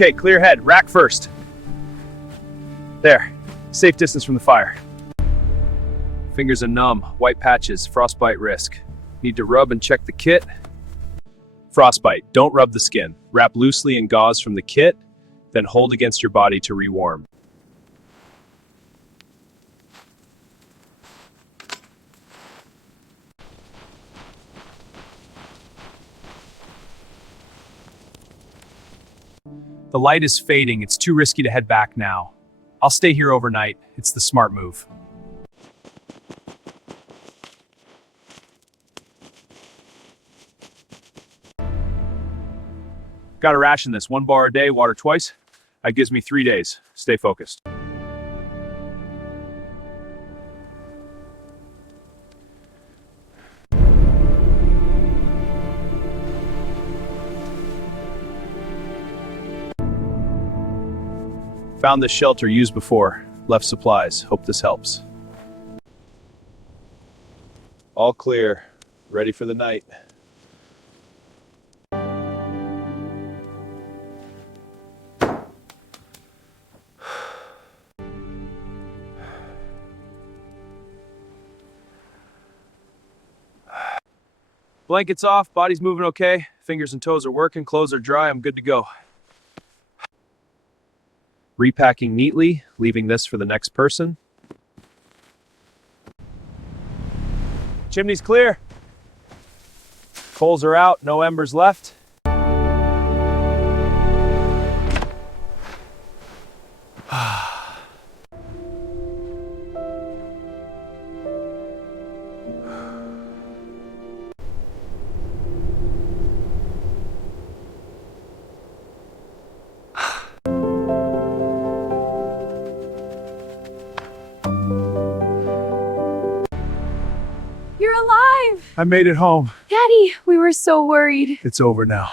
Okay, clear head. Rack first. There. Safe distance from the fire. Fingers are numb. White patches. Frostbite risk. Need to rub and check the kit. Frostbite. Don't rub the skin. Wrap loosely in gauze from the kit, then hold against your body to rewarm. The light is fading. It's too risky to head back now. I'll stay here overnight. It's the smart move. Gotta ration this. 1 bar a day, water twice. That gives me 3 days. Stay focused. Found this shelter used before. Left supplies. Hope this helps. All clear. Ready for the night. Blankets off, body's moving okay. Fingers and toes are working, clothes are dry, I'm good to go. Repacking neatly, leaving this for the next person. Chimney's clear. Coals are out, no embers left. You're alive! I made it home. Daddy, we were so worried. It's over now.